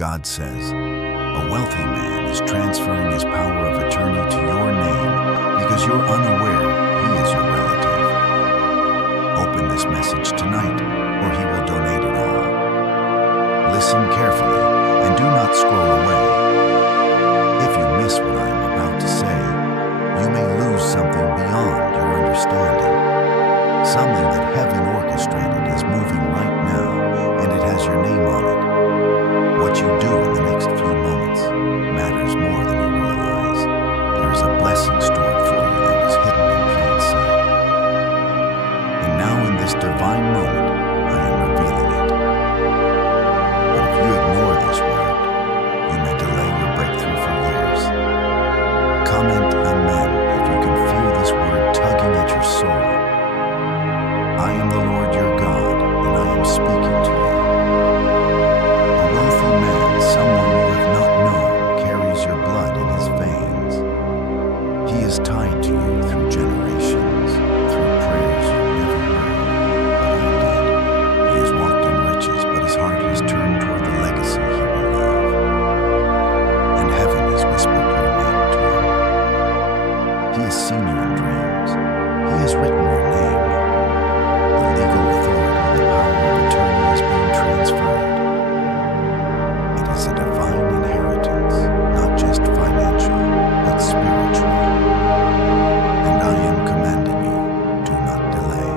God says, a wealthy man is transferring his power of attorney to your name because you're unaware he is your relative. Open this message tonight, or he will donate it all. Listen carefully and do not scroll away. If you miss what I am about to say, you may lose something beyond your understanding. Something that heaven orchestrated is moving right now, and it has your name on it. What you do in the next few moments matters more than you realize. There is a blessing stored for you that was hidden in plain sight. And now in this divine moment, I am revealing it. But if you ignore this word, you may delay your breakthrough for years. Comment amen if you can feel this word tugging at your soul. I am the Lord your God, and I am speaking to you. A wealthy man, someone you have not known, carries your blood in his veins. He is tied to you through generations, through prayers you've never heard, but I did. He has walked in riches, but his heart has turned toward the legacy he will leave. And heaven has whispered your name to him. He has seen you in dreams. He has written your name. The legal authority, the power of attorney is being transferred. It is a divine inheritance, not just financial, but spiritual. And I am commanding you, do not delay.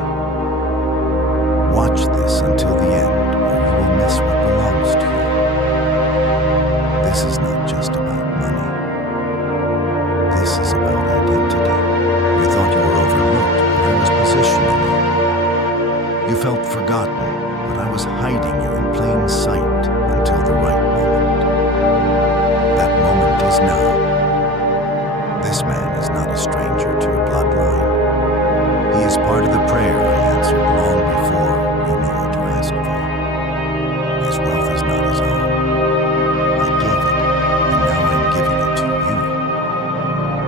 Watch this until the end, or you will miss what belongs to you. This is not just about money. This is about identity. You thought you were overlooked, but I was positioning you. You felt forgotten, but I was hiding you in plain sight until the right moment. That moment is now. This man is not a stranger to your bloodline. He is part of the prayer I answered long before you knew what to ask for. His wealth is not his own. I gave it, and now I'm giving it to you.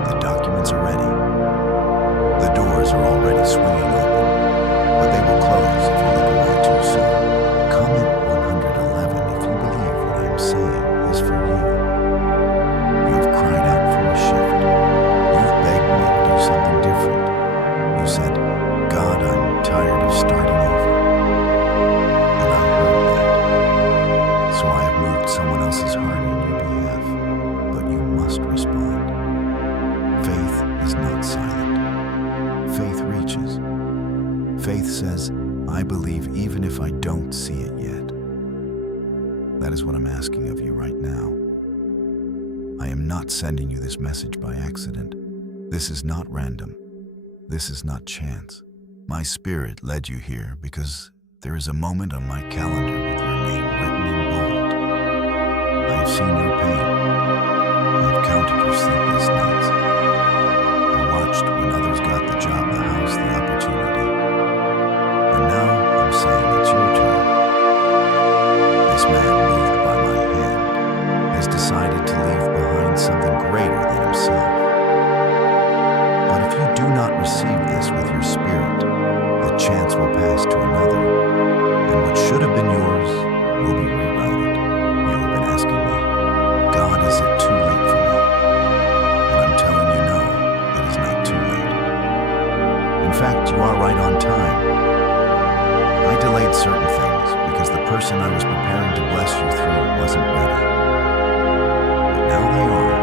The documents are ready. The doors are already swinging open, but they will close if you look away too soon. Comment 111 if you believe what I'm saying is for you. You have cried out for a shift. You've begged me to do something different. You said, God, I'm tired of starting over. And I heard that. So I have moved someone else's heart on your behalf. But you must respond. Faith is not silent. Faith reaches. Faith says, I believe even if I don't see it yet. That is what I'm asking of you right now. I am not sending you this message by accident. This is not random. This is not chance. My spirit led you here because there is a moment on my calendar with your name written in bold. I have seen your pain. I have counted your sleepless nights. I watched when others got the job, the house, the opportunity. And now I'm saying it's your turn. This man, moved by my hand, has decided to leave behind something greater than himself. But if you do not receive this with your spirit, the chance will pass to another, and what should have been yours will be rerouted. You have been asking me, God, is it too late for me? And I'm telling you no, it is not too late. In fact, you are right on time. I delayed certain things because the person I was preparing to bless you through wasn't ready. But now they are,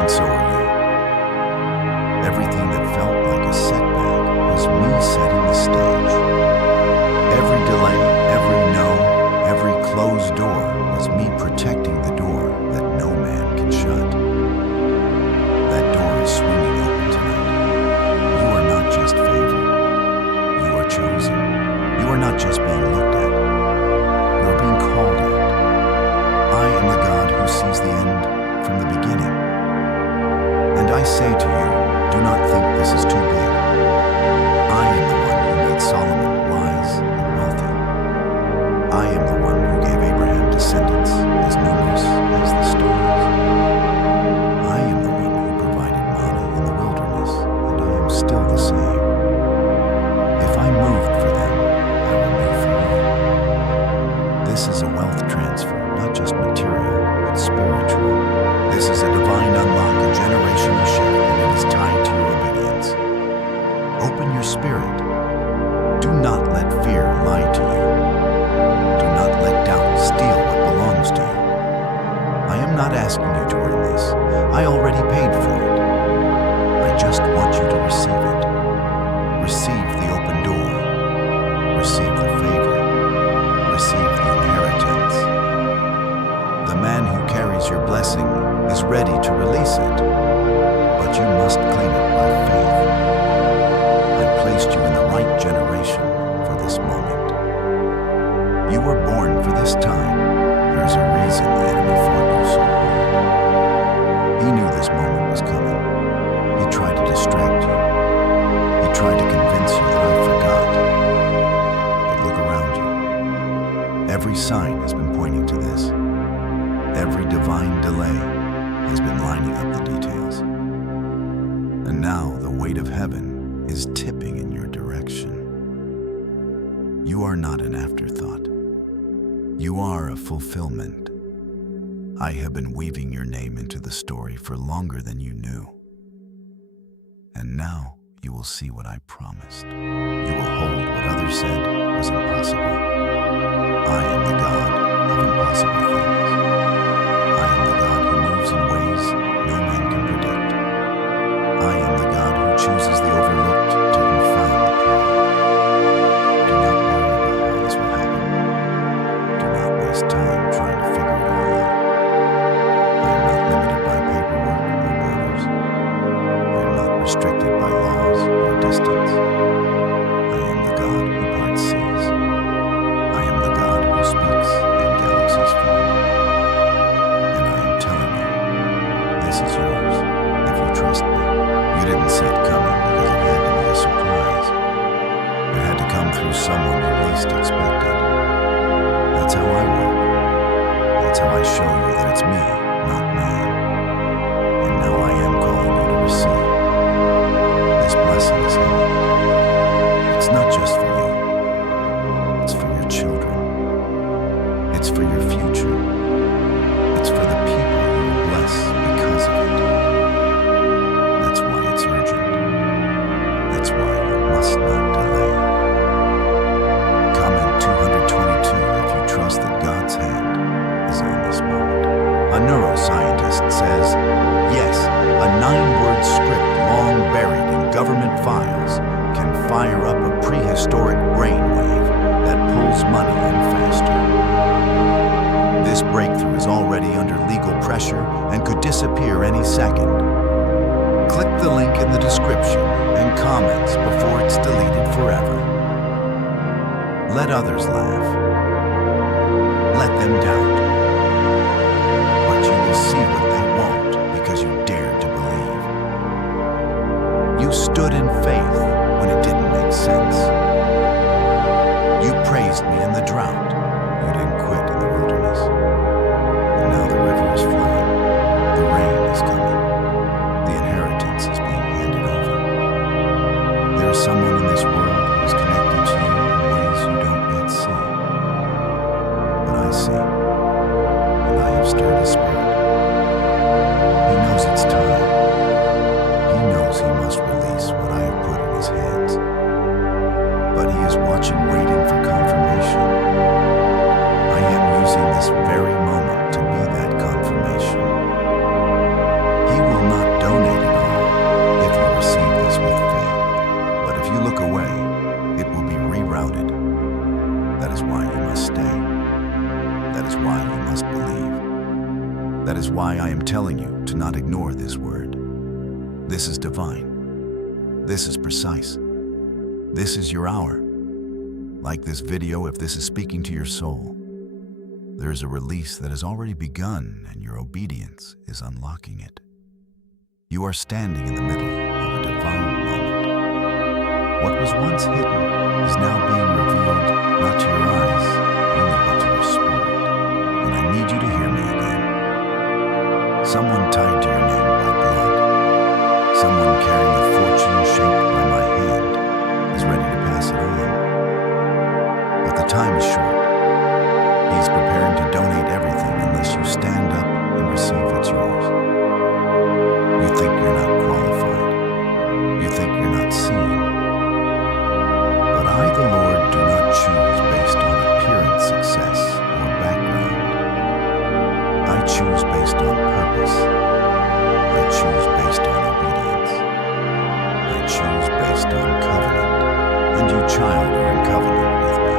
and so are you. Everything that felt like a setback was me setting the stage. Every delay, every no, every closed door was me protecting the door that no man can shut. That door is swinging open tonight. You are not just favored. You are chosen. You are not just being looked at. You are being called out. I am the God who sees the end from the beginning. And I say to you, do not think this is too big. I am the one who made Solomon wise and wealthy. I am the one who gave Abraham descendants as numerous as the stars. I am the one who provided manna in the wilderness, and I am still the same. If I moved for them, I will move for you. This is a wealth transfer, not just material. asking you to earn this. I already paid for it. I just want you to receive it. Receive the open door. Receive the favor. Receive the inheritance. The man who carries your blessing is ready to release it, but you must claim it by faith. I placed you in the right generation for this moment. You were born for this time. There's a reason the enemy fought you so hard. He knew this moment was coming. He tried to distract you. He tried to convince you that I forgot. But look around you. Every sign has been pointing to this. Every divine delay has been lining up the details. And now the weight of heaven is tipping in your direction. You are not an afterthought. You are a fulfillment. I have been weaving your name into the story for longer than you knew. And now you will see what I promised. You will hold what others said was impossible. I am the God of impossible things. I am the God who moves in ways no man can predict. I am the God who chooses the overlooked to confound the proud. Do not worry about how this will happen. Do not waste time trying to figure it all out. I am not limited by paperwork or borders. I am not restricted by laws or distance. I am the God who parts seas. I am the God who speaks and galaxies form. And I am telling you, this is yours if you trust me. You didn't see it coming because it had to be a surprise. It had to come through someone you least expected. That's how I work. That's how I show you that it's me, not man. And now I am calling you to receive. This blessing is heavy. It's not just for you. It's for your children. It's for your future. It's for the people you will bless because of it. That's why it's urgent. That's why you must not delay. Comment 222 if you trust that God's hand is on this moment. A neuroscientist says, yes, a 9-word script long buried in government files can fire up a prehistoric brainwave that pulls money in faster. This breakthrough is already under legal pressure and could disappear any second. Click the link in the description and comments before it's deleted forever. Let others laugh. Let them doubt. But you will see what they won't because you dared to believe. You stood in faith when it didn't make sense. You praised me in the drought. You didn't quit in the wilderness. And now the river is flowing. The rain is coming. The inheritance is being handed over. There is someone in this world who is connected to you in ways you don't yet see. But I see, and I have stirred his spirit. He knows it's time. He knows he must release what I have put in his hands. But he is watching, waiting for confirmation. I am using this very moment to be that confirmation. He will not donate it all if you receive this with faith. But if you look away, it will be rerouted. That is why you must stay. That is why you must believe. That is why I am telling you to not ignore this word. This is divine. This is precise. This is your hour. Like this video, if this is speaking to your soul, there is a release that has already begun and your obedience is unlocking it. You are standing in the middle of a divine moment. What was once hidden is now being revealed, not to your eyes, only but to your spirit. And I need you to hear me again. Someone tied to your name by blood. Someone carrying a fortune shaped by my hand is ready to pass it on. But the time is short. He's preparing to donate everything unless you stand up and receive what's yours. You think you're not qualified. You think you're not seen. But I, the Lord, do not choose based on appearance, success, or background. I choose based on purpose. I choose based on obedience. I choose based on covenant. And you, child, are in covenant with me.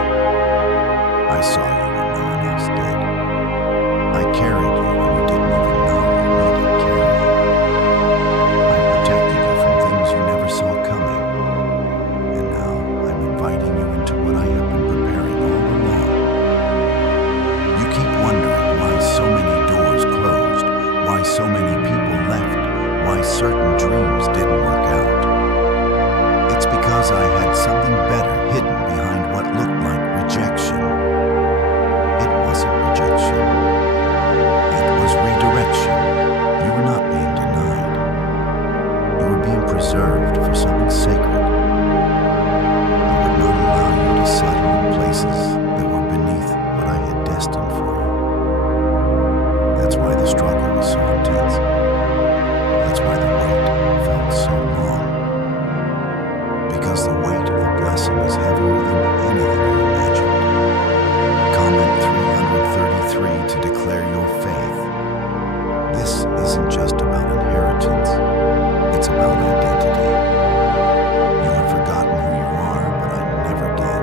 I saw you when no one else did. I carried you when you didn't even know you needed carrying. I protected you from things you never saw coming. And now I'm inviting you into what I have been preparing all along. You keep wondering why so many doors closed, why so many people left, why certain dreams didn't work out. It's because I had something better hidden behind what looked like rejection. It wasn't rejection. It was redirection. You were not being denied. You were being preserved for something sacred. I would not allow you to settle in places that were beneath what I had destined for you. That's why the struggle was so intense. That's why the wait felt so long. Because the weight of the blessing is heavier than anything you imagined. Comment 333 to declare your faith. This isn't just about inheritance, it's about identity. You have forgotten who you are, but I never did.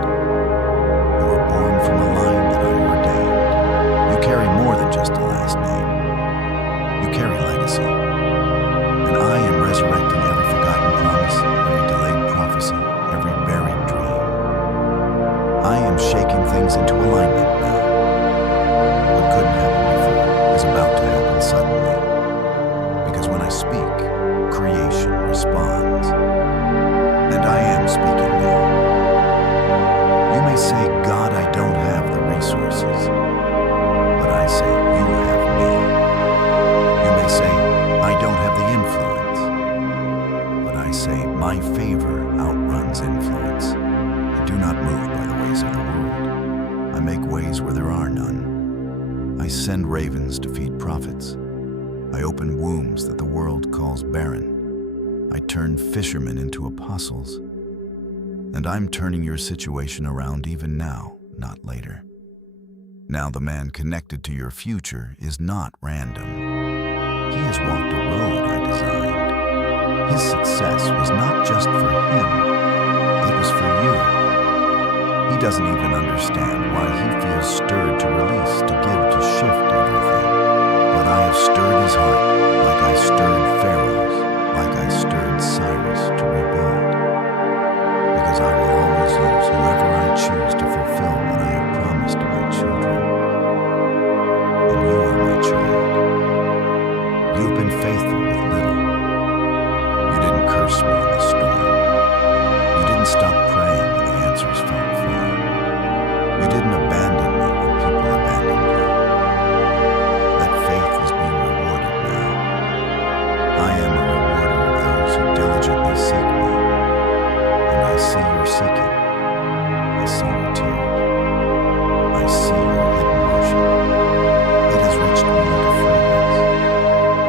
You were born from a line that I ordained. You carry more than just a last name. You carry legacy. And I am resurrecting every forgotten promise, every delayed prophecy, every buried dream. I am shaking things into alignment now. What couldn't happen before is about to happen suddenly. Because when I speak, creation responds. And I am speaking now. You may say, God, I don't have the resources. But I say, you have me. You may say, I don't have the influence. But I say, my favor outruns influence. I do not move by the ways of the world. I make ways where there are none. I send ravens to feed prophets. I open wombs that the world calls barren. I turn fishermen into apostles. And I'm turning your situation around even now, not later. Now the man connected to your future is not random. He has walked a road I designed. His success was not just for him, it was for you. He doesn't even understand why he feels stirred to release, to give, to shift everything. But I have stirred his heart like I stirred Pharaoh's, like I stirred Cyrus to rebuild. Because I will always use whoever I choose to fulfill what I have promised to my children. And you are my child. You have been faithful with little. You didn't curse me in the storm. You didn't stop praying when the answers felt far. You didn't abandon me when people abandoned you. That faith is being rewarded now. I am a rewarder of those who diligently seek me. And I see your seeking. I see your tears. I see your hidden worship. It has reached me like a fragrance.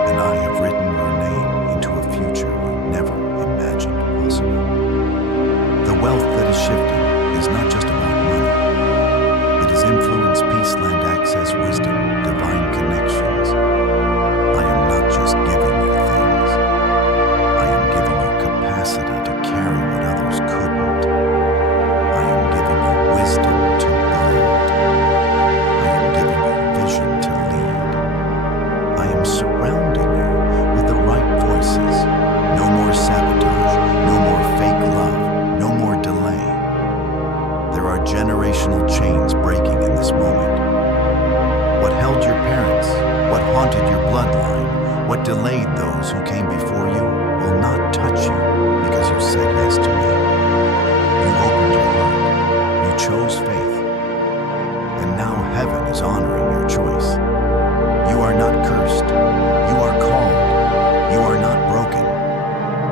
And I have written your name into a future you never imagined possible. The wealth that is shifting is not just about money. It is influence, peace, land access, wisdom, divine connections. I am not just giving you things. I am giving you capacity to carry what others couldn't. I am giving you wisdom to build. I am giving you vision to lead. I am surrounding you with the right voices. No more sabotage, no more fake love, no more delay. There are generational chains breaking in this moment. What held your parents, what haunted your bloodline, what delayed those who came before you will not touch you because you said yes to me. You opened your heart, you chose faith, and now heaven is honoring your choice. You are not cursed, you are called, you are not broken,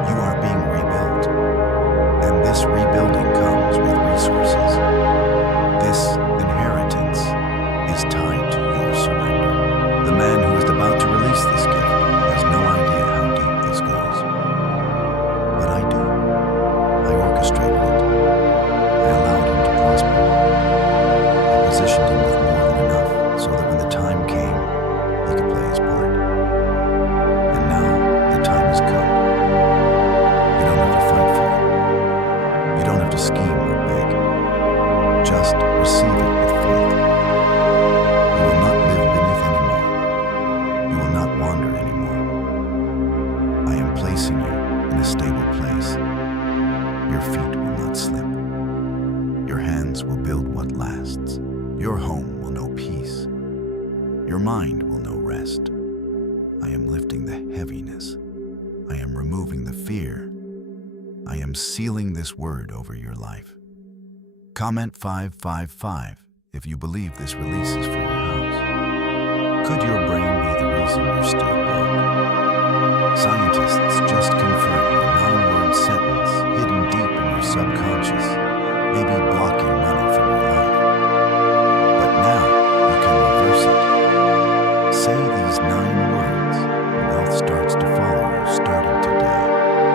you are being rebuilt. And this rebuilding comes with resources. This inheritance is tied to your surrender. The man who is about to release this gift has no idea how deep this goes. But I do. mind will know rest. I am lifting the heaviness. I am removing the fear. I am sealing this word over your life. Comment 555 if you believe this release is for your house. Could your brain be the reason you're still broke? Scientists just confirmed a 9-word sentence hidden deep in your subconscious may be blocking money from your life. But now you can reverse it. Say these 9 words, and wealth starts to follow you starting today.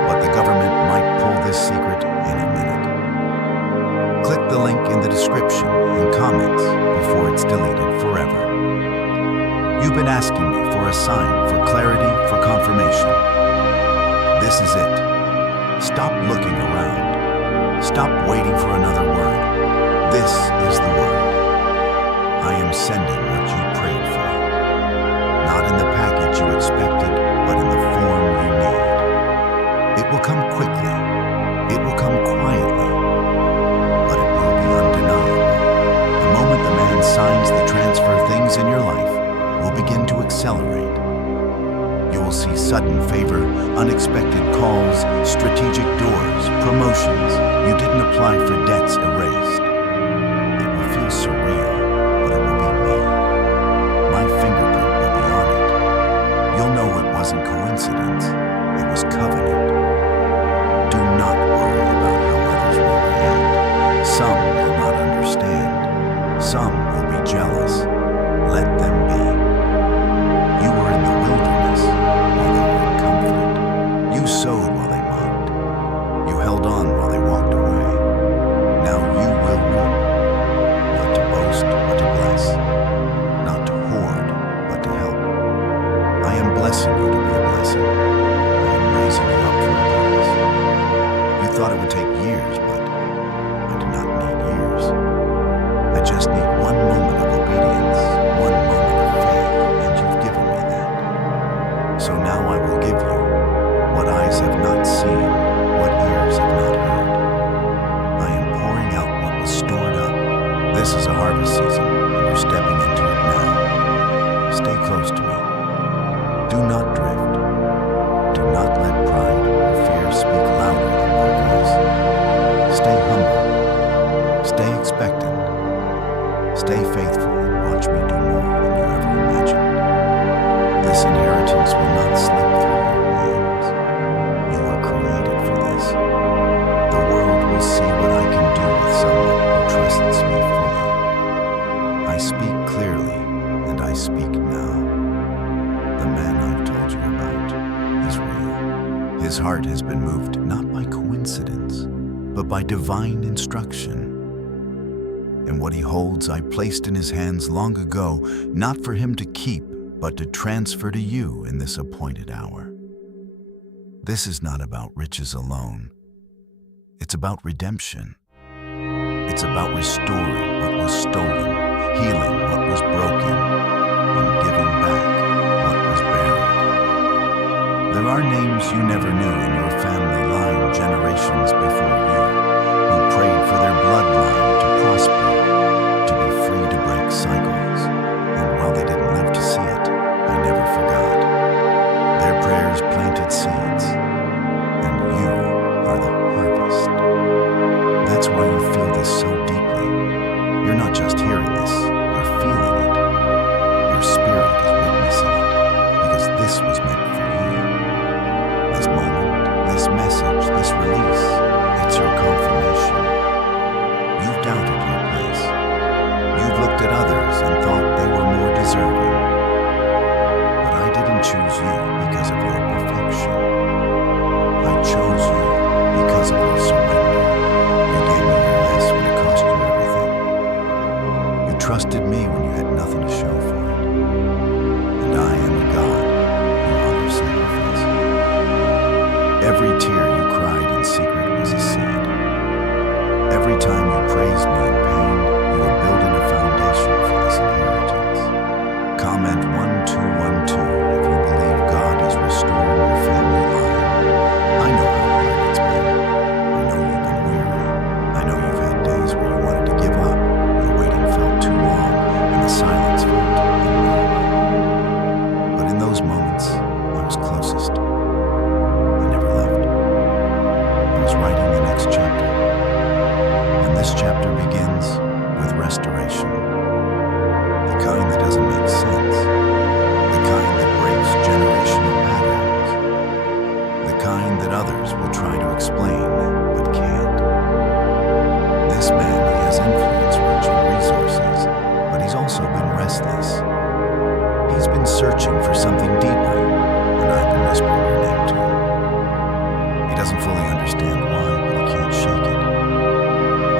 But the government might pull this secret any minute. Click the link in the description and comments before it's deleted forever. You've been asking me for a sign, for clarity, for confirmation. This is it. Stop looking around. Stop waiting for another word. This is the word. I am sending what you prayed for. Not in the package you expected, but in the form you need. It will come quickly. It will come quietly. But it will be undeniable. The moment the man signs the transfer, things in your life will begin to accelerate. You will see sudden favor, unexpected calls, strategic doors, promotions. You didn't apply for debts erased. It will feel surreal, but it will be me. My fingerprint will be on it. You'll know it wasn't coincidence. It was covenant. Do not worry about how others will react. Some will not understand. Some will be jealous. Let them be. You were in the wilderness while they were in comfort. You sowed while they mocked. You held on while they walked away. Now you will reap. Not to boast, but to bless. Not to hoard, but to help. I am blessing you to be a blessing. I am raising you up for a purpose. You thought it would take years, but I do not need years. I just need one moment of obedience, one moment of faith, and you've given me that. So now I will give you what eyes have not seen, what ears have not heard. I am pouring out what was stored up. This is a harvest season, and you're stepping into it now. Stay close to me. Do not drift. Do not let pride or fear speak louder than my voice. Stay humble. Stay expectant. Stay faithful and watch me do more than you ever imagined. This inheritance will not slip through your hands. You are created for this. The world will see what I can do with someone who trusts me fully. I speak clearly, and I speak now. The man I've told you about is real. His heart has been moved not by coincidence, but by divine instruction. And what he holds I placed in his hands long ago, not for him to keep, but to transfer to you in this appointed hour. This is not about riches alone. It's about redemption. It's about restoring what was stolen, healing what was broken, and giving back what was buried. There are names you never knew in your family line generations before you, who prayed for their bloodline to prosper, to be free to break cycles. And while they didn't live to see it, I never forgot. Their prayers planted seeds, and you are the harvest. That's why you feel this so deeply. You're not just hearing this, you're feeling it. Your spirit is witnessing it, because this was meant for you. This moment, this message, this release, it's your confirmation. You've doubted your place. You've looked at others and thought they were more deserving. But I didn't choose you because of your perfection. I chose you because of your surrender. You gave me your yes when it cost you everything. You trusted me when you had nothing to show for it. And I am a God who honors sacrifice. Every tear you cried in secret was a seed. Every time you praised me in pain, you were building a foundation for this inheritance. Comment 1212 if you believe God is restoring your family line. I know how hard it's been. I know you've been weary. I know you've had days where you wanted to give up, where the waiting felt too long, and the silence felt unbearable. He's been searching for something deeper, and I've been whispering your name to him. He doesn't fully understand why, but he can't shake it.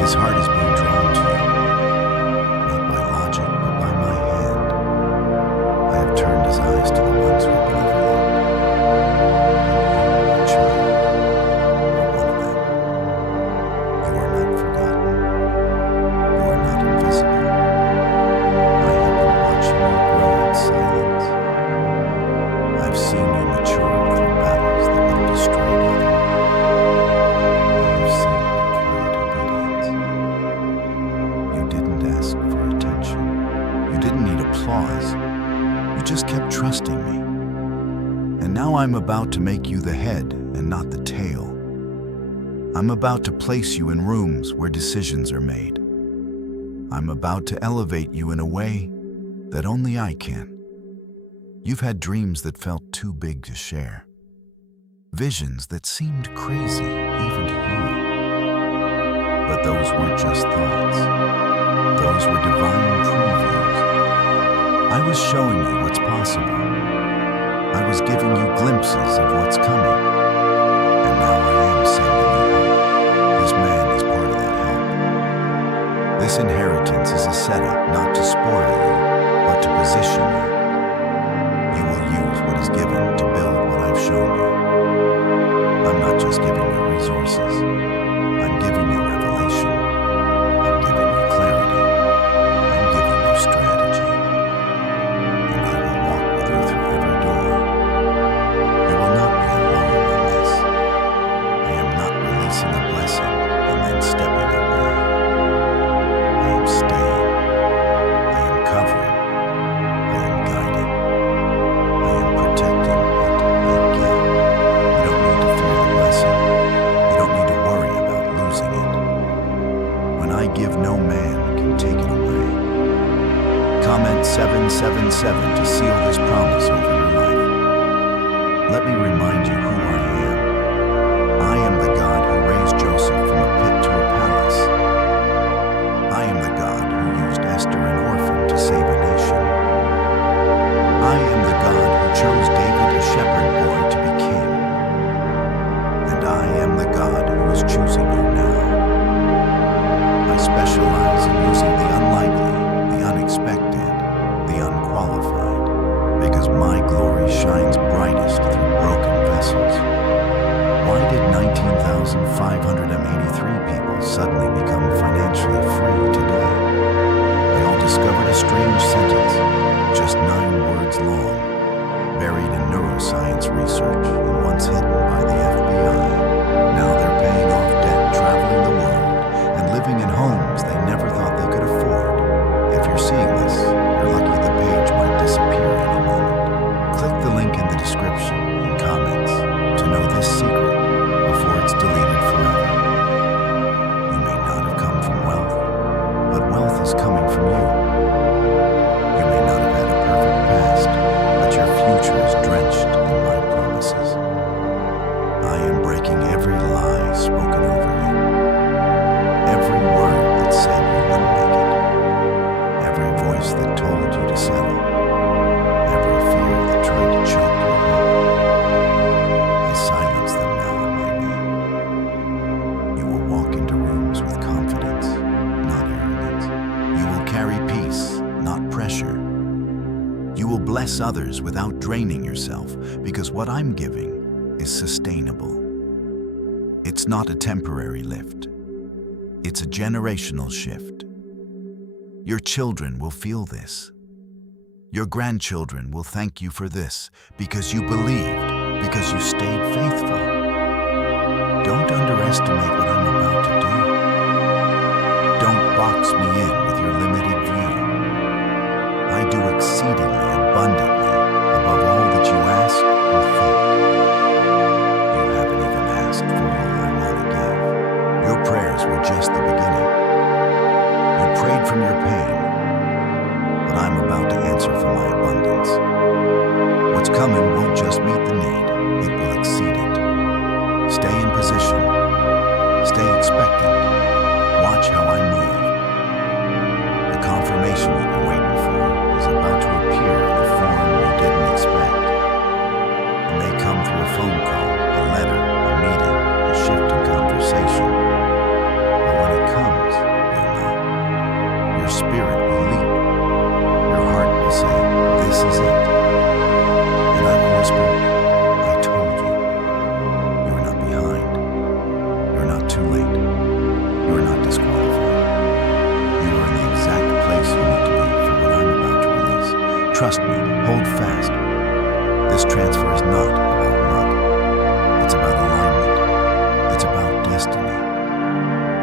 His heart is being drawn to you, not by logic, but by my hand. I have turned his eyes to the ones who have been overlooked. And you, my child, are one of them. You are not forgotten. You are not invisible. I have been watching you grow in silence. I've seen you mature through battles that would have destroyed others. I have seen your quiet obedience. You didn't ask for attention. You didn't need applause. You just kept trusting me. And now I'm about to make you the head and not the tail. I'm about to place you in rooms where decisions are made. I'm about to elevate you in a way that only I can. You've had dreams that felt too big to share. Visions that seemed crazy even to you. But those weren't just thoughts. Those were divine previews. I was showing you what's possible. I was giving you glimpses of what's coming. And now I am sending you help. This man is part of that help. This inheritance is a setup not to spoil you, but to position you. You will use what is given to build what I've shown you. I'm not just giving you resources. I'm giving you revelation. I'm giving you clarity. I'm giving you strategy. And I will walk with you through every door. You will not be alone in this. I am not releasing a blessing and then stepping away. I am staying. I am covering. I am guiding. I am protecting what I give. You don't need to fear the blessing. You don't need to worry about losing it. When I give, no man can take it away. Comment 777 to seal this promise over your life. Let me remind you who I am. I am the God who raised Joseph from a pit to a palace. I am the God who used Esther, an orphan, to save a nation. I am the God who chose David, a shepherd boy, to be king. And I am the God who is choosing you now. I specialize in using the unlikely, the unexpected, the unqualified, because my glory shines brightest through broken vessels. Why did 19,583 people suddenly become financially free today? They all discovered a strange sentence, just 9 words long, buried in neuroscience research and once hidden by the FBI. Now they're paying off debt, traveling the world, and living in homes they never thought they could afford. If you're seeing this, you're lucky the page might disappear any moment. Click the link in the description and comments to know this secret before it's deleted forever. You may not have come from wealth, but wealth is coming from you. You may not have had a perfect past, but your future is drenched in my promises. I am breaking every lie spoken over you. Every word that said you wouldn't make it. Every voice that told you to settle. Every fear that tried to choke your hope. I silence them now in my name. You will walk into rooms with confidence, not arrogance. You will carry peace, not pressure. You will bless others without draining yourself, because what I'm giving is sustainable. It's not a temporary lift. It's a generational shift. Your children will feel this. Your grandchildren will thank you for this because you believed, because you stayed faithful. Don't underestimate what I'm about to do. Don't box me in with your limited view. I do exceedingly abundantly above all that you ask or think. You haven't even asked for all I want to give. Your prayers were just the beginning. You prayed from your pain, but I'm about to answer from my abundance. What's coming won't just meet the need, it will exceed it. Stay in position. Stay expectant. Watch how I move. The confirmation you've been waiting for is about to appear in the form This transfer is not about luck. It's about alignment. It's about destiny.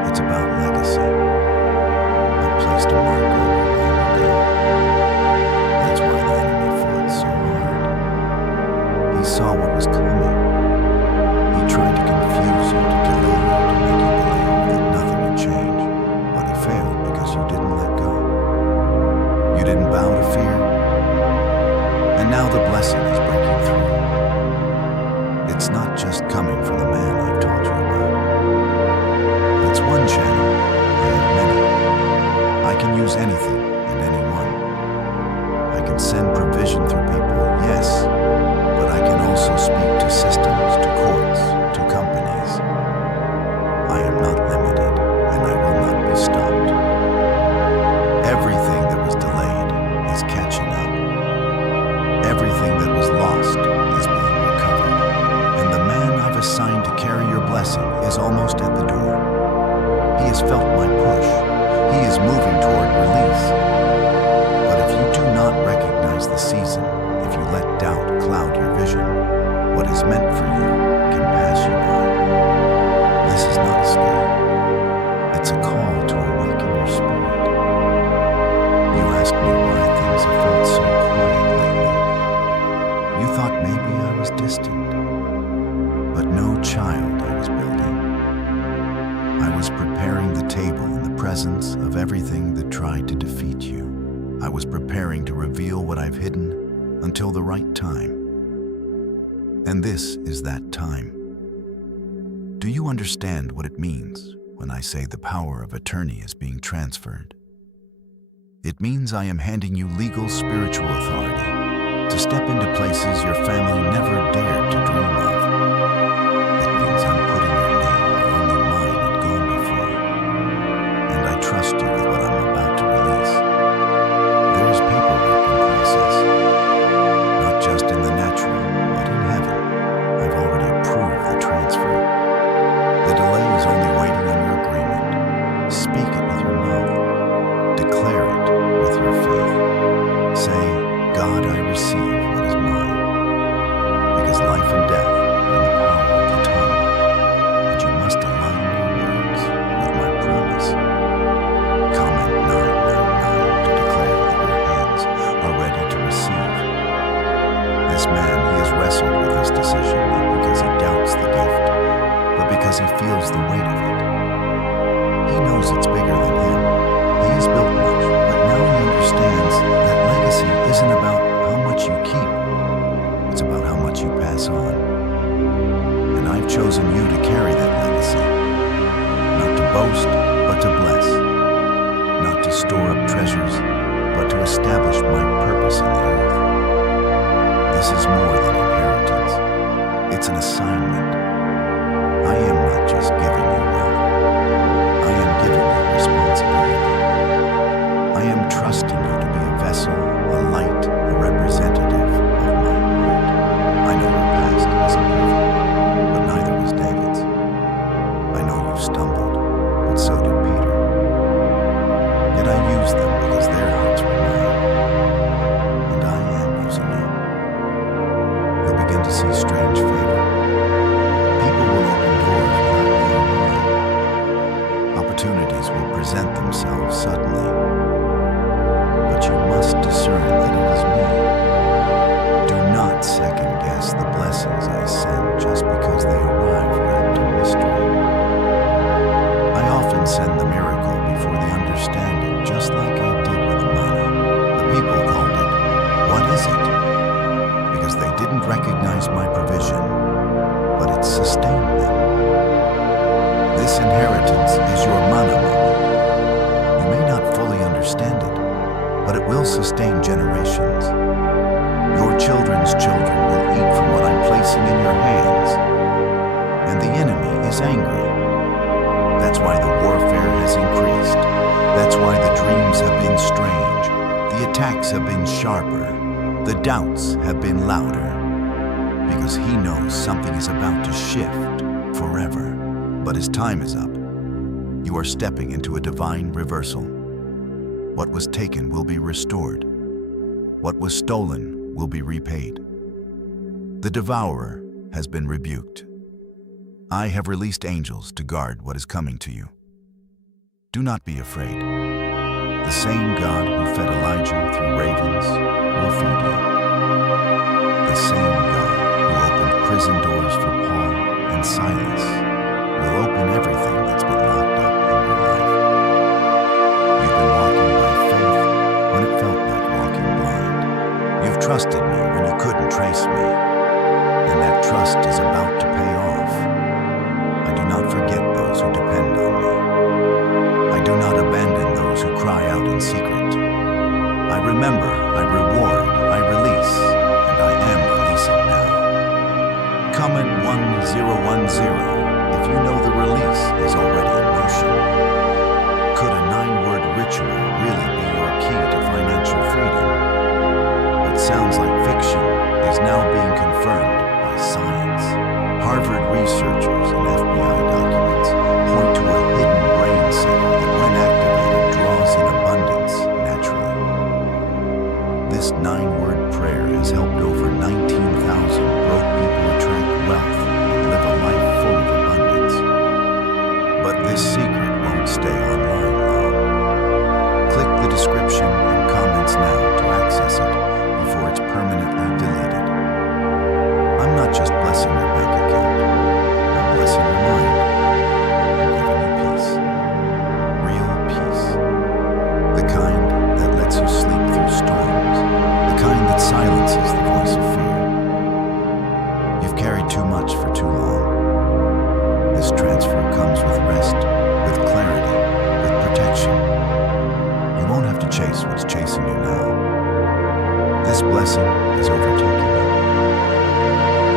It's about legacy. I placed a mark on you long ago. That's why the enemy fought so hard. He saw what was coming. He tried to confuse you, to delay you, to make you believe that nothing would change. But he failed because you didn't let go. You didn't bow to fear. And now the blessing is breaking through. It's not just coming from the man I've told you about. It's one channel. I have many. I can use anything and anyone. I can send provision through people, yes, but I can also speak to systems, to courts, to companies. I am not limited, and I will not be stopped. Everything that was delayed is catching up. Everything that was lost is being recovered. And the man I've assigned to carry your blessing is almost at the door. He has felt my push. He is moving toward release. But if you do not recognize the season, if you let doubt cloud your vision, what is meant for you can pass you by. This is not a scare. It's a call to awaken your spirit. You asked me why things have felt so quiet lately. You thought maybe I was distant, but no child I was building. I was preparing the table in the presence of everything that tried to defeat you. I was preparing to reveal what I've hidden until the right time. And this is that time. Do you understand what it means when I say the power of attorney is being transferred? It means I am handing you legal spiritual authority to step into places your family never dared to dream of. It means I'm putting your name where only mine had gone before. And I trust you with what I'm about to release. There is paperwork in process, not just in the natural, but in heaven. I've already approved the transfer. The delay is only waiting on your agreement. Speak it with your mouth. Declare it with your faith. Say, God, I receive what is mine. Because life and death are in the power of the tongue. And you must align your words with my promise. Comment 999 to declare that your hands are ready to receive. This man, he has wrestled with his decision, not because he doubts the gift, but because he feels the weight of it. He knows it's bigger than him. He has built much, but now he understands that legacy isn't about how much you keep. It's about how much you pass on. And I've chosen you to carry that legacy. Not to boast, but to bless. Not to store up treasures, but to establish my purpose in the earth. This is more than inheritance. It's an assignment. I am not just giving you wealth. I am giving you responsibility. I am trusting you to be a vessel, a light, a representative of my heart. I know your past isn't perfect, but neither was David's. I know you've stumbled, but so did Peter. Yet I used them because their hearts were mine. And I am using you. You'll begin to see strange favor. People will open doors without knowing why. Opportunities will present themselves suddenly. But you must discern that it is me. Do not second guess the blessings I send just because they arrive wrapped in mystery. I often send the miracle before the understanding, just like I did with the manna. The people called it, "What is it?" Because they didn't recognize my provision, but it sustained them. This inheritance is your manna moment. You may not fully understand it, but it will sustain generations. Your children's children will eat from what I'm placing in your hands. And the enemy is angry. That's why the warfare has increased. That's why the dreams have been strange. The attacks have been sharper. The doubts have been louder. Because he knows something is about to shift forever. But his time is up. You are stepping into a divine reversal. What was taken will be restored. What was stolen will be repaid. The devourer has been rebuked. I have released angels to guard what is coming to you. Do not be afraid. The same God who fed Elijah through ravens will feed you. The same God who opened prison doors for Paul and Silas will open everything that's been locked up in your life. You've been walking by faith when it felt like walking blind. You've trusted me when you couldn't trace me, and that trust is about to pay off. I do not forget those who depend on me. I do not abandon those who cry out in secret. I remember, I reward, I release, and I am releasing now. Comment 1010 if you know the release is already in motion. Could a 9-word ritual really be your key to financial freedom? What sounds like fiction is now being confirmed by science. Harvard researchers and FBI documents point to a hidden brain center that, when activated, draws in abundance naturally. This 9-word prayer has helped over 19,000 broke people attract wealth and live a life full of abundance. But this secret won't stay online long. Click the description and comments now to access it before it's permanently deleted. I'm not just blessing your bank account, I'm blessing your mind. I'm giving you peace. Real peace. The kind that lets you sleep through storms. The kind that silences the voice of fear. You've carried too much for too long. This transfer comes with rest, with clarity, with protection. You won't have to chase what's chasing you now. This blessing is overtaking you.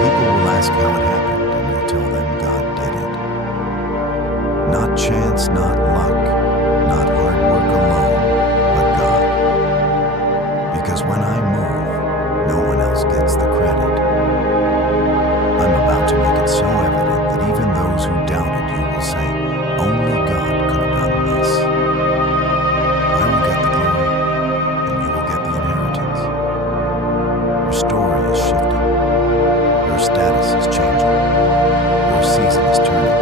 People will ask how it happened, and you'll tell them God did it. Not chance, not luck, not hard work alone, but God. Because when I move, no one else gets the credit. I'm about to make it so evident that even those who doubted you will say, only God could have done this. I will get the glory, and you will get the inheritance. Your story is shifting. Your status is changing. Your season is turning.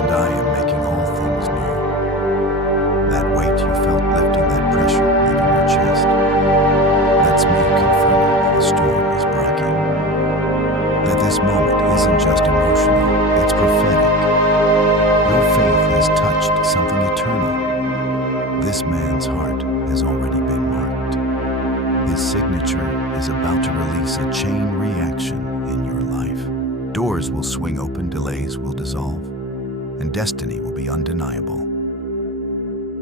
And I am making all things new. That weight you felt lifting, that pressure leaving your chest, that's me confirming that the storm is breaking. That this moment isn't just emotional, it's prophetic. Your faith has touched something eternal. This man's heart has already been marked. His signature is about to release a chain reaction in your life. Doors will swing open, delays will dissolve, and destiny will be undeniable.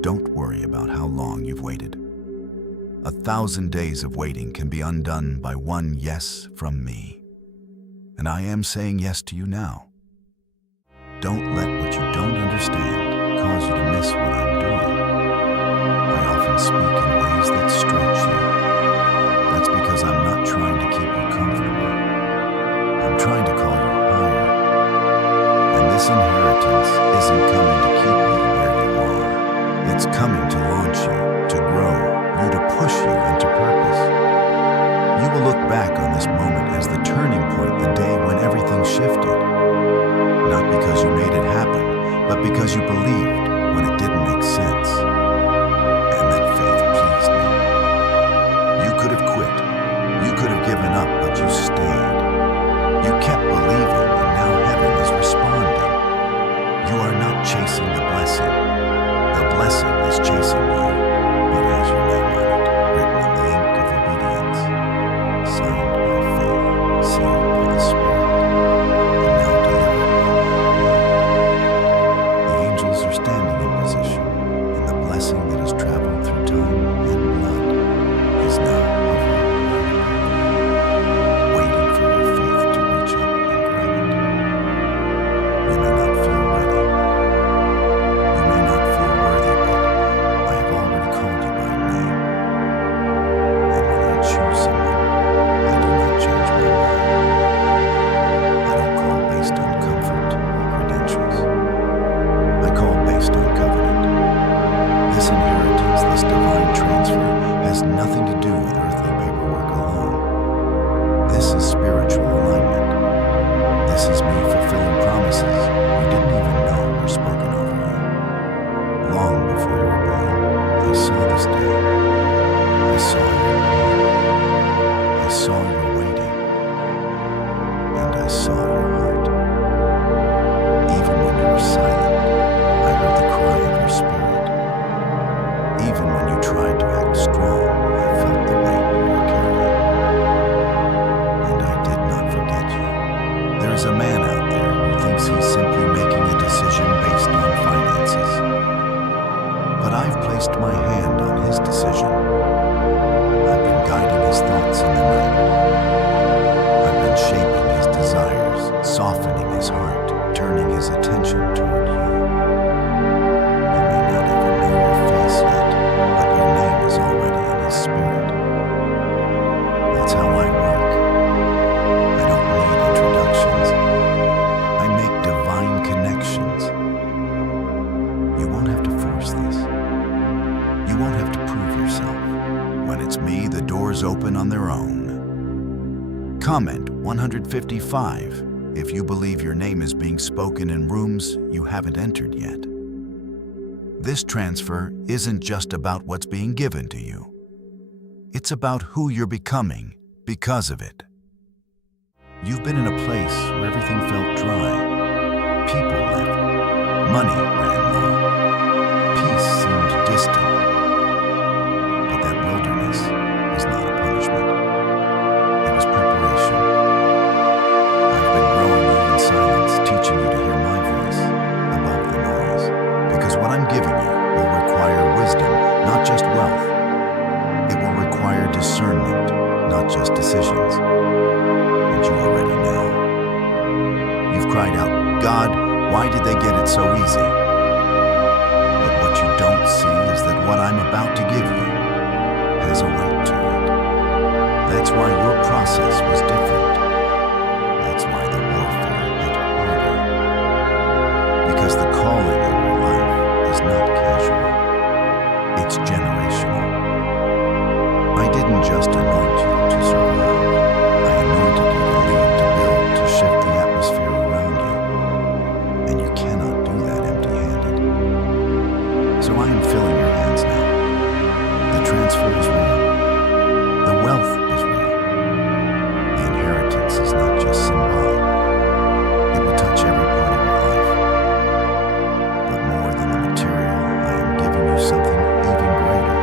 Don't worry about how long you've waited. 1,000 days of waiting can be undone by one yes from me. And I am saying yes to you now. Don't let what you don't understand cause you to miss what I'm doing. I often speak in ways that stretch you. That's because I'm not trying to keep you comfortable. I'm trying to call you higher. And this inheritance isn't coming to keep you where you are. It's coming to launch you, to grow you, to push you into purpose. You will look back on this moment as the turning point, the day when everything shifted. Not because you made it happen, but because you believed when it didn't make sense. And that faith pleased me. You could have quit. You could have given up, but you stayed. You kept believing, and now heaven is responding. You are not chasing the blessing. The blessing is chasing you. It has your name on it, written in the ink of obedience, signed by faith, sealed by the Spirit, and now delivered by my hand. The angels are standing in position, and the blessing that has traveled through time and blood is now hovering around you, waiting for your faith to reach up and grab it. You may not feel ready. You may not feel worthy, but I have already called you by name. And when I choose someone, I do not change my mind. I don't call based on comfort or credentials. I call based on covenant. This inheritance, this divine transfer, has nothing to do with earthly paperwork alone. This is spirit spiritual alignment. This is me fulfilling promises you didn't even know were spoken over you. Long before you were born, I saw this day. I saw your pain. I saw your waiting. And I saw your heart. Even when you were silent, I heard the cry of your spirit. Even when you tried to act strong, I felt the weight you were carrying. And I did not forget you. There is a man out there who thinks he's simply making a decision based on finances. But I've placed my hand on his decision. I've been guiding his thoughts in the night. I've been shaping his desires, softening his heart, turning his attention toward you. You may not even know your face yet, but your name is already in his spirit. That's how I work. I don't need introductions. I make divine connections. You won't have to force this. You won't have to prove yourself. When it's me, the doors open on their own. Comment 155 if you believe your name is being spoken in rooms you haven't entered yet. This transfer isn't just about what's being given to you. It's about who you're becoming because of it. You've been in a place where everything felt dry. People left. Money ran low. Peace seemed distant. But that wilderness was not a punishment. It was preparation. I've been growing you in silence, teaching you to hear my voice above the noise. Because what I'm giving you will require wisdom, not just wealth. It will require discernment, not just decisions. And you already know. You've cried out, God, why did they get it so easy? But what you don't see is that what I'm about to give you has a weight to it. That's why your process was different. That's why the warfare hit harder. Because the calling on your life is not casual. It's generational. I didn't just anoint you to survive. I anointed you to lead, to build, to shift the atmosphere around you. And you cannot do that empty-handed. So I am filling your hands now. The transfer is real. The wealth is real. The inheritance is not just symbolic. It will touch every part of your life. But more than the material, I am giving you something even greater.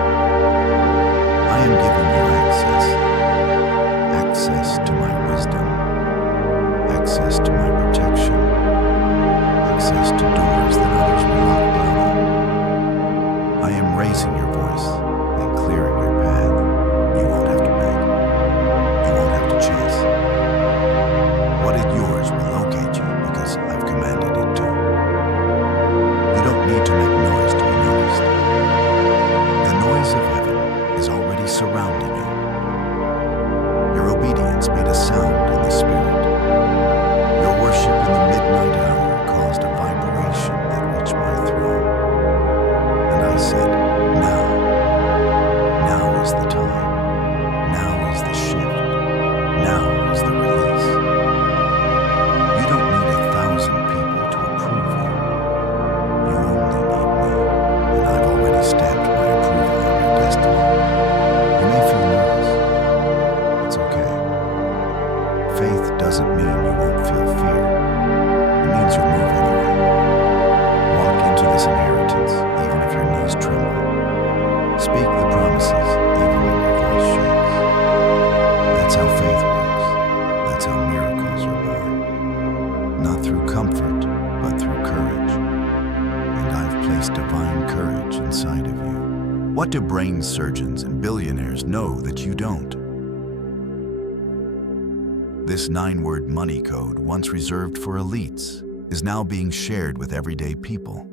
I am giving you access. Access to my wisdom. Access to my protection. Access to doors that others were locked down on. I am raising your voice and clearing your path. You won't have to beg. You won't have to chase. What is yours will locate you because I've commanded it to. You don't need to make noise to be noticed. The noise of heaven is already surrounding you. Your obedience made a sound in the spirit. Your worship in the midnight hour caused a vibration that reached my throne. And I said, now. Now is the time. Now is the shift. Now is the release. You don't need 1,000 people to approve you. You only need me, and I've already stamped my approval on your destiny. You may feel nervous. It's okay. Faith doesn't mean you won't feel fear. It means you'll move anyway. Walk into this inheritance, even if your knees tremble. Speak the promises, even when your voice shakes. That's how faith works. That's how miracles are born. Not through comfort, but through courage. And I've placed divine courage inside of you. What do brain surgeons and billionaires know that you don't? This 9-word money code, once reserved for elites, is now being shared with everyday people.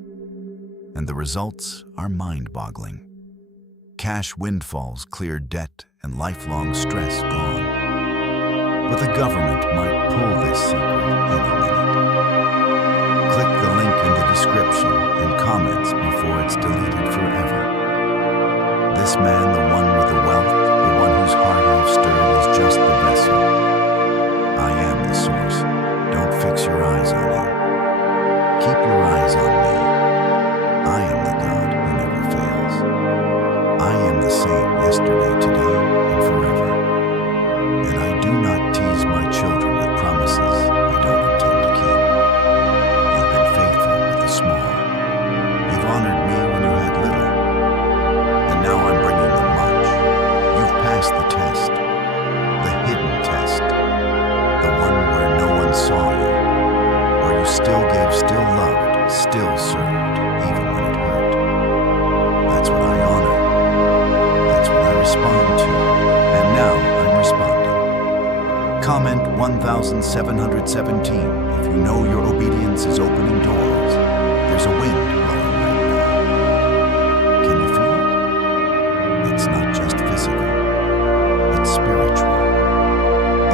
And the results are mind-boggling. Cash windfalls, clear debt, and lifelong stress gone. But the government might pull this secret any minute. Click the link in the description and comments before it's deleted forever. This man, the one with the wealth, the one whose heart I've stirred, is just the vessel. Comment 1717 if you know your obedience is opening doors. There's a wind blowing right now. Can you feel it? It's not just physical, it's spiritual.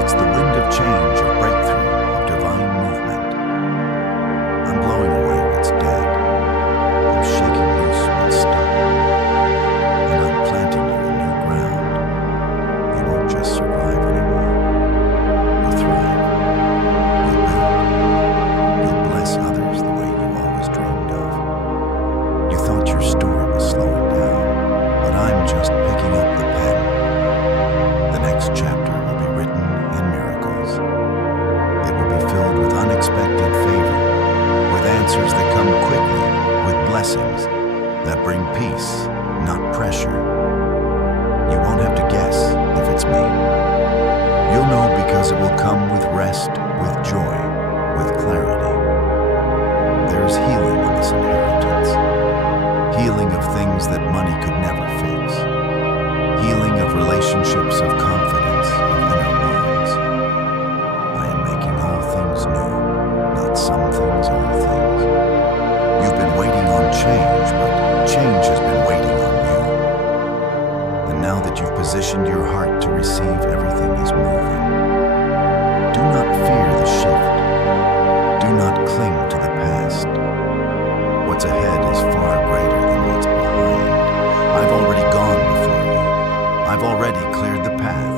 It's the wind of change, of breakthrough, of divine movement. I'm blowing away what's dead. I'm shaking loose what's stuck. And I'm planting you in new ground. You won't just survive anymore. You'll thrive. You'll build. You'll bless others the way you always dreamed of. You thought your story was slowing down, but I'm just picking up the pen. The next chapter will be written in miracles. It will be filled with unexpected favor, with answers that come quickly, with blessings that bring peace, not pressure. You won't have to guess if it's me. You'll know because it will come with rest, with joy, with clarity. There's healing in this inheritance. Healing of things that money could never fix. Healing of relationships, of confidence, of inner wounds. I am making all things new, not some things, all things. You've been waiting on change, but change has been waiting on you. And now that you've positioned your heart to receive, everything is moving. Do not fear the shift. Do not cling to the past. What's ahead is far greater than what's behind. I've already gone before you. I've already cleared the path.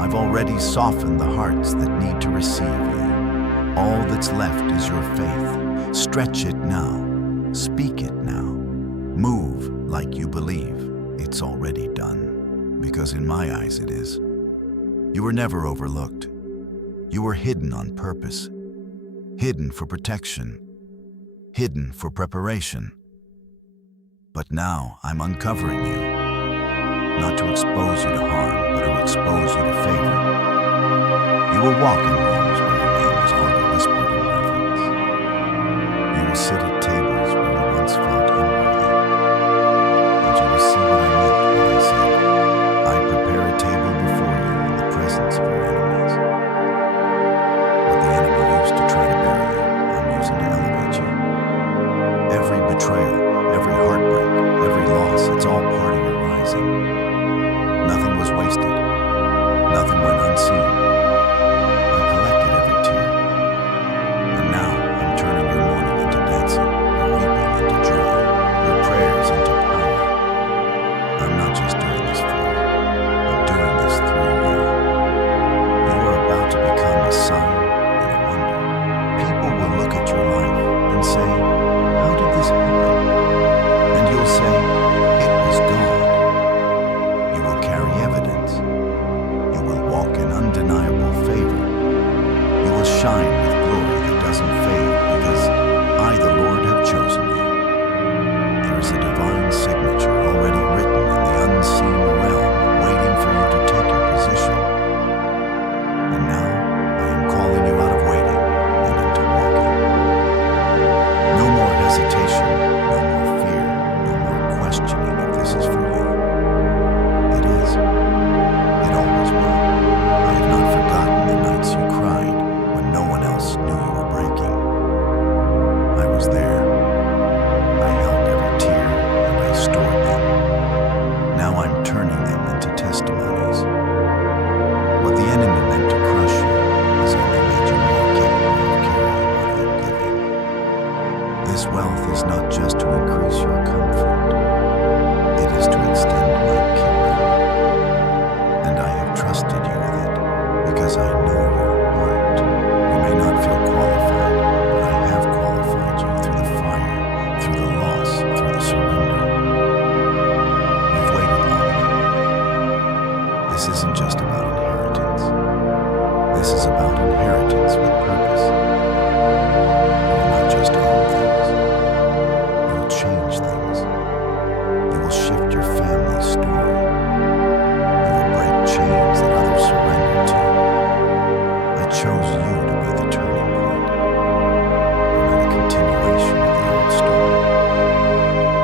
I've already softened the hearts that need to receive you. All that's left is your faith. Stretch it now. Speak it now. Move like you believe it's already done. Because in my eyes it is. You were never overlooked. You were hidden on purpose. Hidden for protection. Hidden for preparation. But now I'm uncovering you. Not to expose you to harm, but to expose you to favor. You will walk in rooms where your name is hardly whispered in reverence. You will sit at tables where you once felt unworthy. And you will see what I meant when I said, I prepare a table before you in the presence of your enemies. What the enemy used to try to bury you, I'm using to elevate you. Every betrayal, every heartbreak, every loss, it's all part of your rising. Nothing was wasted. Nothing went unseen. I collected every tear. And now I'm turning your mourning into dancing, your weeping into joy, your prayers into power. I'm not just doing this for you. I'm doing this through you. You are about to become a sign and a wonder. People will look at your life and say, how did this happen? And you'll say, it was God. You will carry evidence. You will walk in undeniable favor. You will shine with glory that doesn't fade because I, the Lord, have chosen you. There is a divine signature already written in the unseen realm, waiting for you to take your position. And now I am calling you out of waiting and into walking. No more hesitation, no more fear, no more questioning if this is for you. It is. It always will. I have not forgotten the nights you cried when no one else knew you were breaking. I was there. I held every tear and I stored them. Now I'm turning them into testimonies. What the enemy meant to crush you has only made you more capable of carrying what I am giving. This wealth is not just to increase your comfort. It is to extend my kingdom. And I have trusted you with it because I know your heart. You may not feel qualified, but I have qualified you through the fire, through the loss, through the surrender. You've waited long enough. This isn't just about inheritance. This is about inheritance with purpose. You will not just own things. You will change things. You will shift your family's story. You will break chains that others surrender to. I chose you to be the turning point. You're not a continuation of the old story.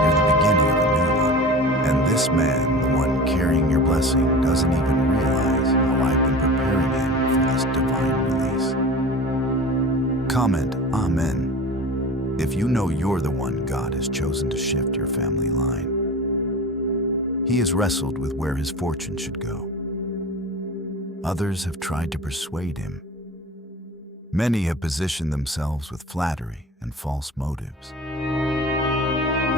You're the beginning of a new one. And this man, the one carrying your blessing, doesn't even realize how I've been preparing him for this Comment Amen if you know you're the one God has chosen to shift your family line. He has wrestled with where his fortune should go. Others have tried to persuade him. Many have positioned themselves with flattery and false motives. But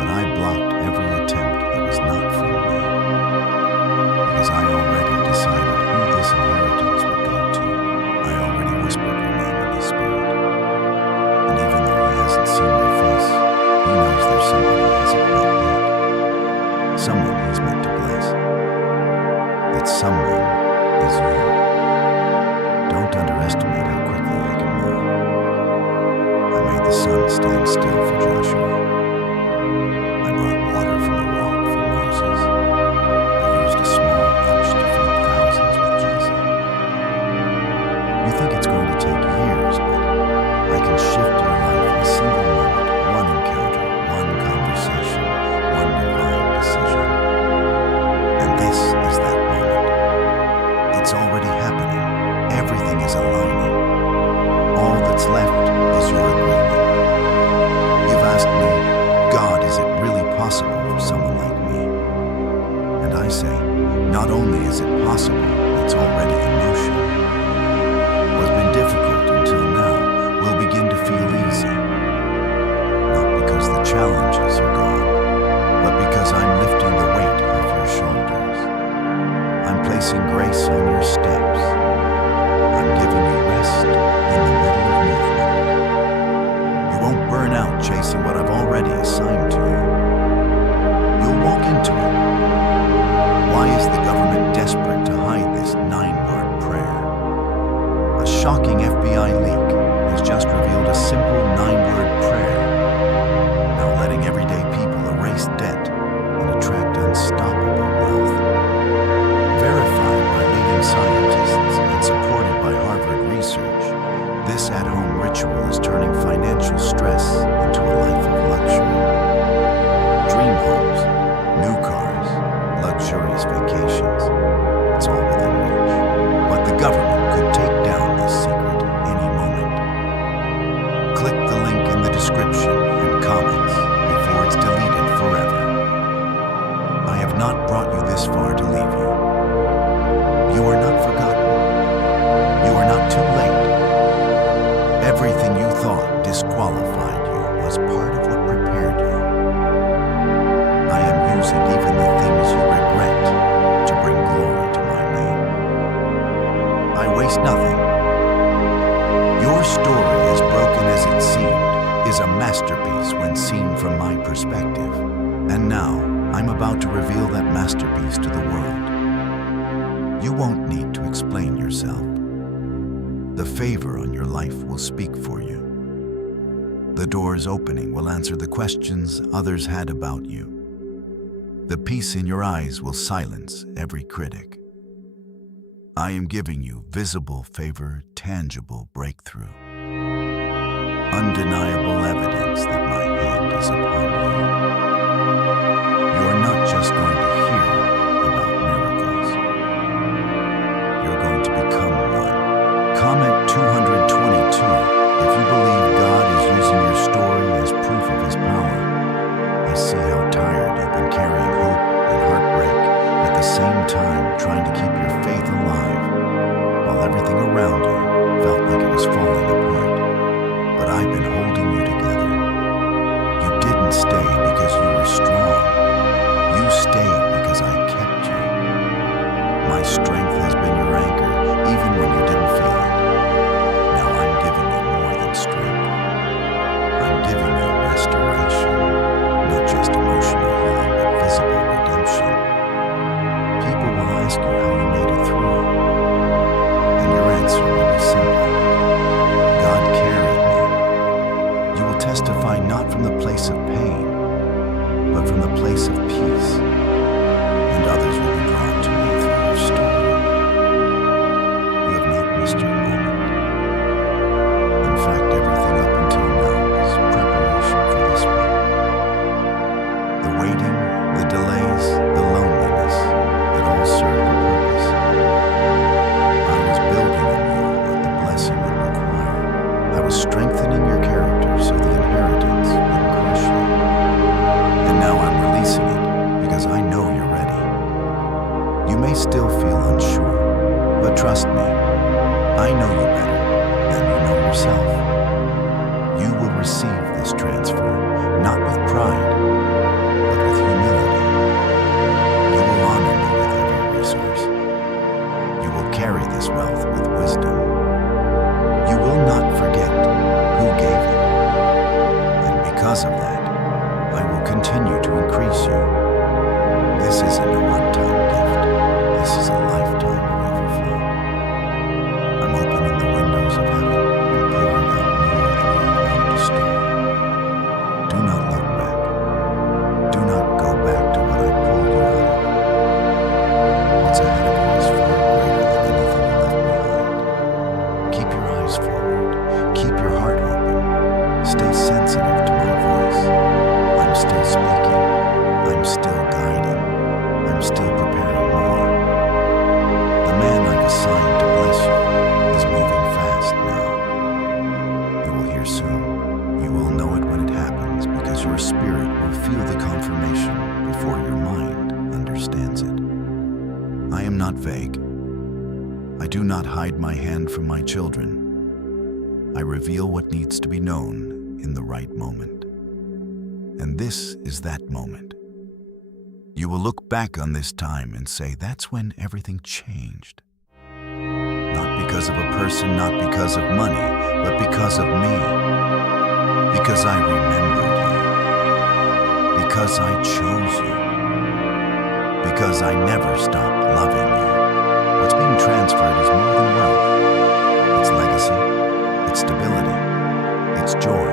I blocked every attempt that was not from me, because I already decided who this inheritance would go to. I already whispered your name in his spirit. And even though he hasn't seen your face, he knows there's somebody he hasn't met yet. Someone he's meant to bless. That someone is you. Don't underestimate how quickly I can move. I made the sun stand still for Joshua. I brought water from the rock for Moses. I used a small lunch to feed thousands with Jesus. You think it's going to take years, but I can shift your life in a single moment, one encounter, one conversation, one divine decision. And this is that moment. It's already happening. Everything is aligning. All that's left is your agreement. You've asked me, God, is it really possible for someone like me? And I say, not only is it possible, it's already in motion. What's been difficult until now will begin to feel easy. Not because the challenges are gone, but because I'm lifting the weight off your shoulders. I'm placing grace on your steps. I'm giving you rest in the middle of movement. You won't burn out chasing what I've already assigned to you. You'll walk into it. Why is the government desperate to hide this 9-word prayer? A shocking FBI leak has just revealed a simple 9-word prayer, now letting everyday people erase debt and attract unstoppable wealth. Verified by leading scientists and supported by Harvard research, this at-home ritual is turning financial stress into a life of luxury. Dream homes, new cars, luxurious vacations, it's all within reach. But the government could take down this secret any moment. Click the link in the description and comments before it's deleted forever. I have not brought you this far to leave you. You are not forgotten. You are not too late. Everything you thought disqualified you was part of what prepared you. I am using even the things you regret to bring glory to my name. I waste nothing. Your story, as broken as it seemed, is a masterpiece when seen from my perspective. And now, I'm about to reveal that masterpiece to the world. You won't need to explain yourself. The favor on your life will speak for you. The doors opening will answer the questions others had about you. The peace in your eyes will silence every critic. I am giving you visible favor, tangible breakthrough. Undeniable evidence that my hand is upon you. You are not just going to hear about miracles. You're going to become one. Comment 222 if you believe God is using your story as proof of his power. I see how tired you've been carrying hope and heartbreak, at the same time trying to keep your faith alive, while everything around you felt like it was falling apart. But I've been holding you together. You didn't stay because you were strong. You stayed because I kept you. My strength has been your anchor, even when you didn't feel it. Now I'm giving you more than strength. I'm giving you restoration, not just emotional healing, but visible redemption. People will ask you how you made it through, and your answer will be simple. God carried me. You will testify not from the place of pain, but from the place of peace, and others will be drawn to me through your story. You have not missed your moment. In fact, everything up until now was preparation for this one. The waiting, the delays, the loneliness, it all served a purpose. I was building in you what the blessing would require. I was strengthening yourself. You will receive this transfer, not with pride, but with humility. You will honor me with every resource. You will carry this wealth with wisdom. You will not forget who gave it. And because of that, I will continue to increase you. This isn't a one-time gift. This is a lifetime of overflow. I'm opening the windows of heaven and pouring out more than you have room to store. Do not look back. Do not go back to what I pulled you out of. What's ahead of you is far greater than anything you left behind. Keep your eyes forward. Keep your heart open. Stay sensitive to my voice. I'm still speaking. I'm still guiding. I'm still preparing more. The man I've assigned to bless you is moving fast now. You will hear soon. You will know it when it happens because your spirit will feel the confirmation before your mind understands it. I am not vague. I do not hide my hand from my children. I reveal what needs to be known in the right moment. And this is that moment. You will look back on this time and say, that's when everything changed. Not because of a person, not because of money, but because of me. Because I remembered you. Because I chose you. Because I never stopped loving you. What's being transferred is more than wealth. It's legacy. It's stability. It's joy.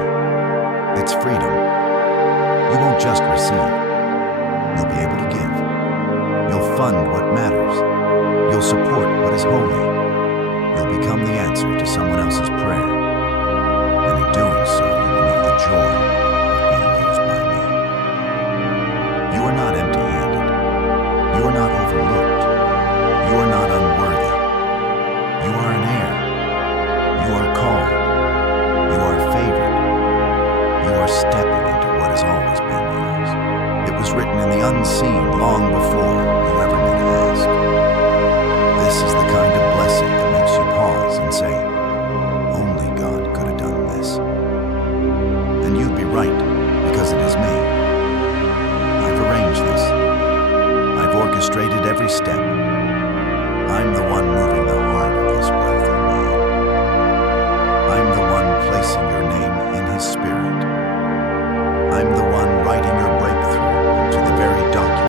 It's freedom. You won't just receive. You'll be able to give. You'll fund what matters. You'll support what is holy. You'll become the answer to someone else's prayer. And in doing so, you will know the joy of being used by me. You are not empty-handed. You are not overlooked. You are not unworthy. You are an heir. You are called. You are favored. You are stepping into what has always been yours. It was written in the unseen long before you ever knew to ask. This is the kind of blessing that makes you pause and say, only God could have done this. And you'd be right, because it is me. I've arranged this. I've orchestrated every step. I'm the one moving the